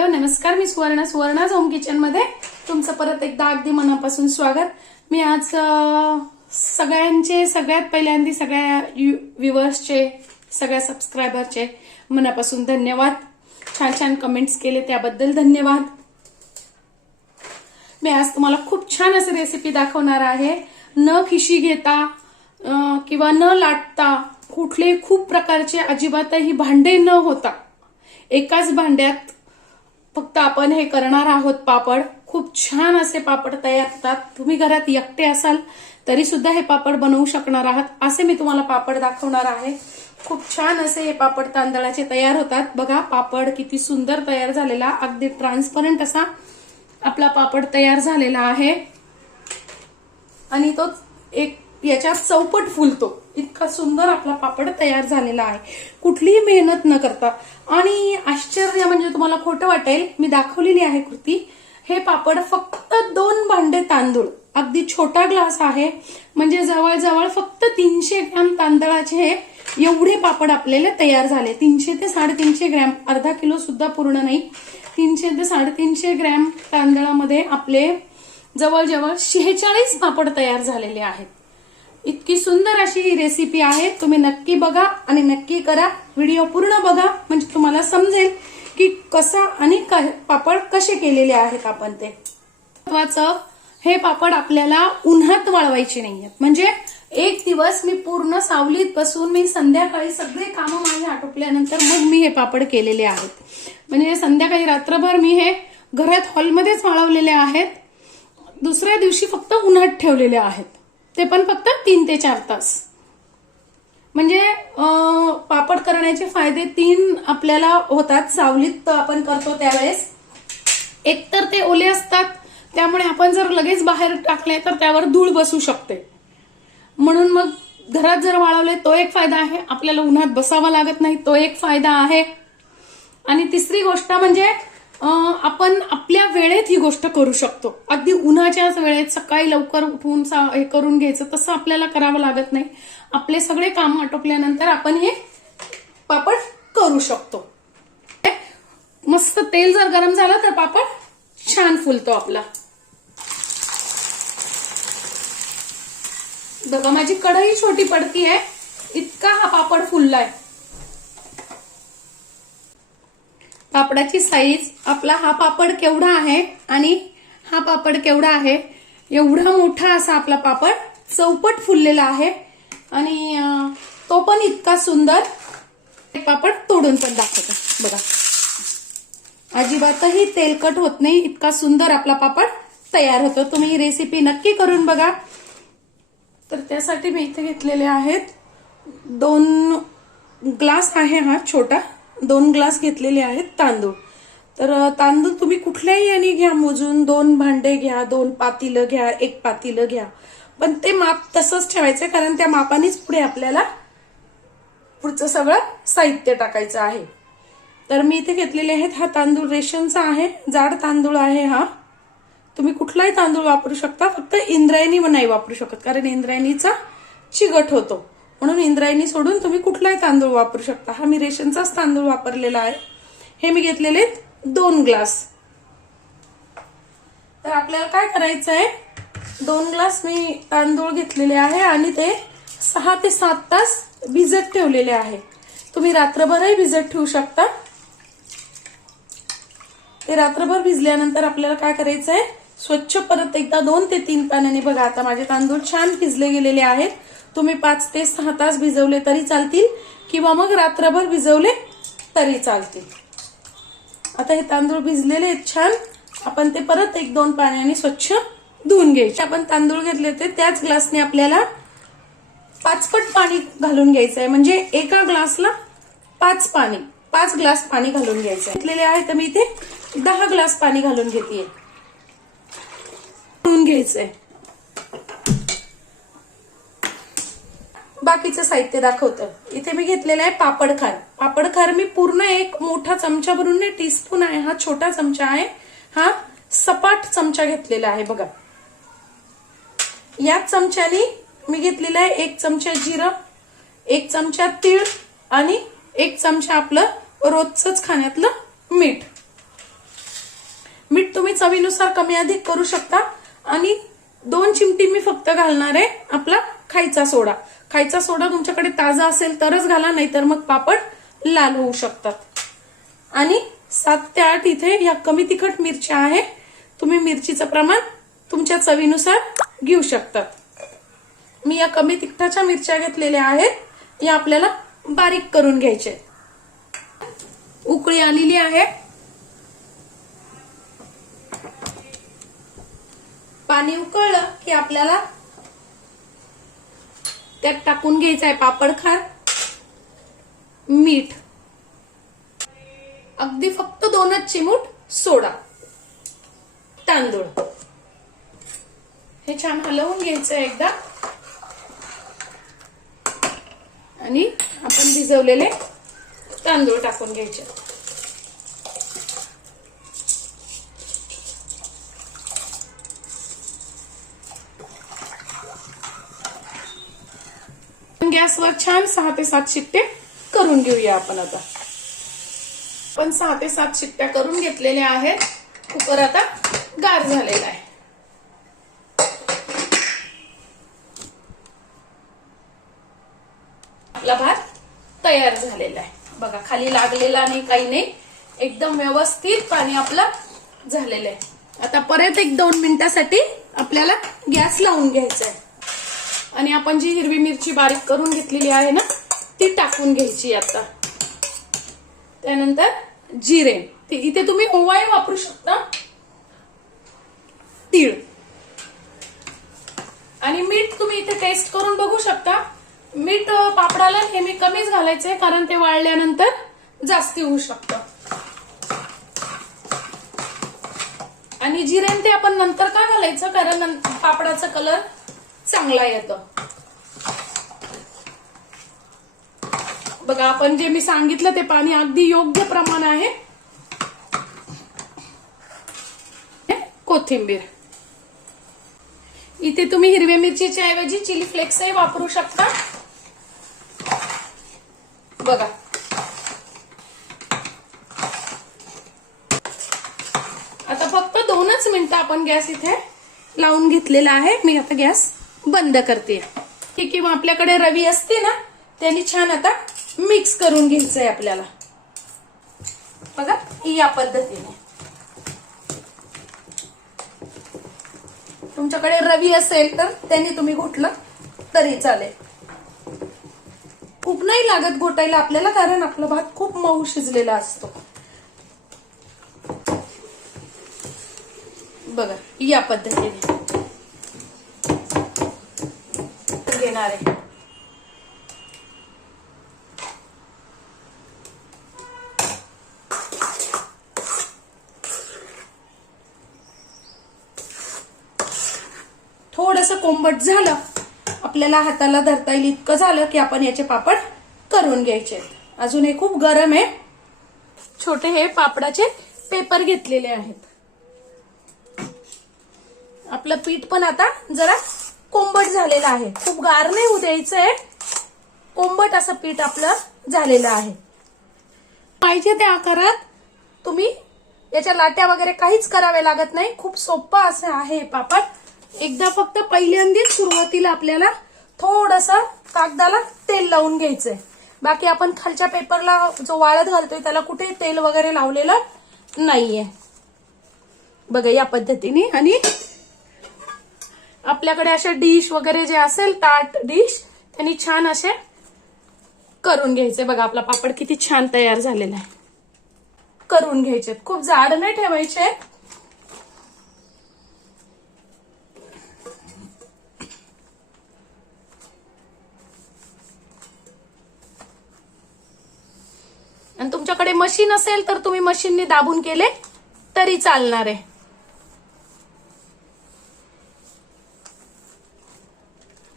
Hello नमस्कार, मी Suvarna home kitchen मध्ये तुमचं परत एकदा अगदी मनापासून स्वागत। मी आज सगळ्यात पहिल्यांदा सगळ्या व्ह्यूअर्सचे, सगळ्या सबस्क्रायबरचे मनापासून धन्यवाद। छान छान कमेंट्स केले त्याबद्दल धन्यवाद। मी आज तुम्हाला खूप छान अशी रेसिपी दाखवणार आहे। न खिशी घेता किंवा न लाटता, कुठले खूप प्रकारचे अजिबातही भांडे न होता एकाच भांड्यात फक्त आपण हे करणार आहोत पापड। खूप छान असे पापड तयार होतात। तुम्ही घरात एकटे असाल तरी सुद्धा हे पापड बनवू शकणार आहात। असे मी तुम्हाला पापड दाखवणार आहे। खूप छान असे हे पापड तांदळाचे तयार होतात। बघा पापड किती सुंदर तयार झालेला, अगदी ट्रान्सपरंट असा आपला पापड तयार झालेला आहे आणि तो एक याच्यात चौपट फुलतो, इतका सुंदर आपला पापड तयार झालेला आहे कुठलीही मेहनत न करता। आणि आश्चर्य म्हणजे तुम्हाला खोटं वाटेल, मी दाखवलेली आहे कृती। हे पापड फक्त 2 भांडे तांदूळ, अगदी छोटा ग्लास आहे, म्हणजे जवळजवळ फक्त 300 ग्रॅम तांदळाचे एवढे पापड आपल्याला तयार झाले। 300 ते 350 ग्रॅम, अर्धा किलो सुद्धा पूर्ण नाही, 300 ते 350 ग्रॅम तांदळामध्ये आपले जवळजवळ 46 पापड तयार झालेले आहेत। इतकी सुंदर अशी ही रेसिपी आहे। तुम्ही नक्की बघा आणि नक्की करा। व्हिडिओ पूर्ण बघा म्हणजे तुम्हाला समजेल की कसा आणि पापड कसे केलेले आहेत आपण ते। महत्त्वाचं, हे पापड आपल्याला उन्हात वाळवायचे नाहीयेत। म्हणजे एक दिवस मी पूर्ण सावलीत बसून मी संध्याकाळी सगळे कामं माझे आटोपल्यानंतर मग मी हे पापड केलेले आहेत। म्हणजे संध्याकाळी रात्रभर मी हे घरात हॉलमध्येच वाळवलेले आहेत, दुसऱ्या दिवशी फक्त उन्हात ठेवलेले आहेत, ते पण फक्त 3 ते 4 तास। म्हणजे पापड करण्याचे फायदे 3 आपल्याला होतात। सावलीत आपण करतो त्यावेळेस एकतर ते ओले असतात, त्यामुळे आपण जर लगेच बाहेर टाकले तर त्यावर धूळ बसू शकते, म्हणून मग घरात जर वाळवले तो एक फायदा आहे। आपल्याला उन्हात बसावं लागत नाही, तो एक फायदा आहे। आणि तिसरी गोष्ट म्हणजे आपण आपल्या वेळेत ही गोष्ट करू शकतो। अगदी उन्हाच्याच वेळेत सकाळी लवकर उठून हे करून घ्यायचं तसं आपल्याला करावं लागत नाही। आपले सगळे काम आटोपल्यानंतर आपण हे पापड करू शकतो। मस्त तेल जर गरम झालं तर पापड छान फुलतो आपला। बघा माझी कढई छोटी पडती आहे, इतका हा पापड फुललाय। पापडाची साईज, आपला हा पापड केवढा आहे आणि हा पापड केवढा आहे, एवढा मोठा असा आपला पापड चौपट फुललेला आहे। आणि तो पण इतका सुंदर। पापड तोडून पण दाखवतो बघा, अजिबातही तेलकट होत नाही, इतका सुंदर आपला पापड तयार होतो। तुम्ही ही रेसिपी नक्की करून बघा। तर त्यासाठी मी इथे घेतलेले आहेत 2 ग्लास आहे, हा छोटा 2 ग्लास घेतलेले आहेत तांदूळ। तर तांदूळ तुम्ही कुठल्याही याने घ्या मोजून, 2 भांडे घ्या, 2 पातीलं घ्या, 1 पातीलं घ्या, पण ते माप तसंच ठेवायचं कारण त्या मापानेच पुढे आपल्याला पुढचं सगळं साहित्य टाकायचं आहे। तर मी इथे घेतलेले आहेत, हा तांदूळ रेशनचा आहे, जाड तांदूळ आहे हा। तुम्ही कुठलाही तांदूळ वापरू शकता, फक्त इंद्रायणी नाही वापरू शकत कारण इंद्रायणीचा चिकट होतो, म्हणून इंद्रायणी सोडून तुम्ही कुठलाही तांदूळ वापरू शकता। हा मी रेशनचाच तांदूळ वापरलेला आहे। हे मी घेतलेले 2 ग्लास। तर आपल्याला काय करायचं आहे, 2 ग्लास मी तांदूळ घेतलेले आहे आणि ते 6 ते 7 तास भिजत ठेवलेले आहे। तुम्ही रात्रभरही भिजत ठेवू शकता। ते रात्रभर भिजल्यानंतर आपल्याला काय करायचं आहे, स्वच्छ परत एकदा 2 ते 3 पाण्याने, बघा आता माझे तांदूळ छान भिजले गेलेले आहेत। तुम्ही 5 ते 6 तास भिजवले तरी चालतील किंवा मग रात्रभर भिजवले तरी चालतील। आता हे तांदूळ भिजलेले आहेत छान, आपण ते परत 1-2 पाण्याने स्वच्छ धुवून घ्यायचे। आपण तांदूळ घेतले ते त्याच ग्लासने आपल्याला 5 पट पाणी घालून घ्यायचं आहे, म्हणजे एका ग्लासला 5 ग्लास पाणी घालून घ्यायचं घेतलेले आहे। तर मी इथे 10 ग्लास पाणी घालून घेतेय, धुवून घ्यायचंय। बाकीचं साहित्य दाखवतं। इथे मी घेतलेलं आहे पापडखार। पापडखार मी पूर्ण एक मोठा चमचा भरून नाही, टीस्पून आहे, हा छोटा चमचा आहे, हा सपाट चमचा घेतलेला आहे बघा। याच चमच्याने मी घेतलेला आहे 1 चमचा जिरं, 1 चमचा तीळ आणि 1 चमचा आपलं रोजचंच खाण्यातलं मीठ। चवीनुसार कमी अधिक करू शकता. आणि 2 चिमटी मी फक्त घालणार आहे आपला खायचा सोडा. खायचा सोडा तुमच्याकडे ताजा असेल तरच घाला, नाहीतर मग पापड लाल होऊ शकतात. आणि 7 ते 8 इथे या कमी तिखट मिरच्या आहे. तुम्ही मिरचीचं प्रमाण तुमच्या चवीनुसार घेऊ शकतात. मी या कमी तिखटाच्या मिरच्या घेतलेल्या आहेत. या आपल्याला बारीक करून घ्यायचे. उकळी आलेली आहे. पाणी उकळलं की आपल्याला त्यात टाकून घ्यायचं आहे पापड खार, मीठ, अगदी फक्त 2च चिमूट सोडा, तांदूळ. हे छान हलवून घ्यायचं एकदा. आणि आपण भिजवलेले तांदूळ टाकून घ्यायचे. गॅसवर छान 6 ते 7 शिट्टे करून घेऊया आपण. आता आपण 6 ते 7 शिट्ट्या करून घेतलेल्या आहेत. कुकर आता गार झालेला आहे. आपला भात तयार झालेला आहे. बघा, खाली लागलेला नाही, काही नाही, एकदम व्यवस्थित पाणी आपलं झालेलं आहे. आता परत 1-2 मिनिटासाठी आपल्याला गॅस लावून घ्यायचा आहे. आणि आपण जी हिरवी मिरची बारीक करून घेतलेली आहे ना, ती टाकून घ्यायची आता. त्यानंतर जिरे, इथे तुम्ही ओवाही वापरू शकता, तीळ, आणि मीठ तुम्ही इथे टेस्ट करून बघू शकता. मीठ पापडाला नेहमी कमीच घालायचंय, कारण ते वाळल्यानंतर जास्ती होऊ शकतं. आणि जिरे ते आपण नंतर का घालायचं, कारण पापडाचा कलर चांगला येतो. बघा, आपण जे मी सांगितलं ते पाणी अगदी योग्य प्रमाण आहे. कोथिंबीर, इथे तुम्ही हिरव्या मिरचीच्या ऐवजी चिली फ्लेक्सही वापरू शकता. बघा, आता फक्त 2च मिनिटं आपण गॅस इथे लावून घेतलेला आहे. मी आता गॅस बंद करते. किंवा आपल्याकडे रवी असते ना, त्यांनी छान आता मिक्स करून घ्यायचंय आपल्याला. बघा, या पद्धतीने. तुमच्याकडे रवी असेल तर त्यांनी तुम्ही घोटलं तरी चालेल. खूप नाही लागत घोटायला आपल्याला, कारण आपला भात खूप मऊ शिजलेला असतो. बघा, या पद्धतीने घेणार आहे. थोडंसं कोंबट झालं, आपल्याला हाताला धरता येईल इतकं झालं की आपण याचे पापड करून घ्यायचे. अजून हे खूप गरम आहे. छोटे हे पापडाचे पेपर घेतलेले आहेत. आपलं पीठ पण आता जरा कोंबट झालेलं आहे. खूप गार नाही होऊ द्यायचंय, कोंबट असं पीठ आपलं झालेलं आहे. पाहिजे त्या आकारात तुम्ही याच्या लाट्या वगैरे काहीच करावे लागत नाही. खूप सोपं असं आहे पापड. एकदा फक्त पहिल्यांदाच सुरुवातीला आपल्याला थोडंसं कागदाला तेल लावून घ्यायचंय. बाकी आपण खालच्या पेपरला जो वाळत घालतोय त्याला कुठे तेल वगैरे लावलेलं नाहीये. बघा, या पद्धतीने. आणि आपल्याकडे अशा डिश वगैरे जे असेल, ताट, डिश, त्यांनी छान असे करून घ्यायचे. बघा, आपला पापड किती छान तयार झालेला आहे. करून घ्यायचे, खूप जाड नाही ठेवायचे. आणि तुमच्याकडे मशीन असेल तर तुम्ही मशीनने दाबून केले तरी चालणार आहे.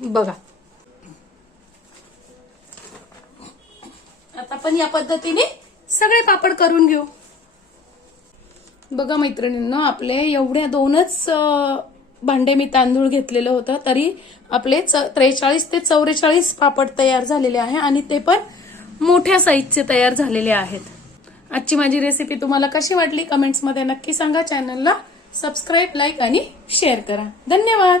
बघा, आता आपण या पद्धतीने सगळे पापड करून घेऊ. बघा मैत्रिणींनो, आपले एवढ्या 2च भांडे मी तांदूळ घेतलेलं होतं, तरी आपले 43 ते 44 पापड तयार झालेले आहे. आणि ते पण मोठ्या साईजचे तयार झालेले आहेत. आजची माझी रेसिपी तुम्हाला कशी वाटली कमेंट्समध्ये नक्की सांगा. चॅनलला सबस्क्राईब, लाईक आणि शेअर करा. धन्यवाद.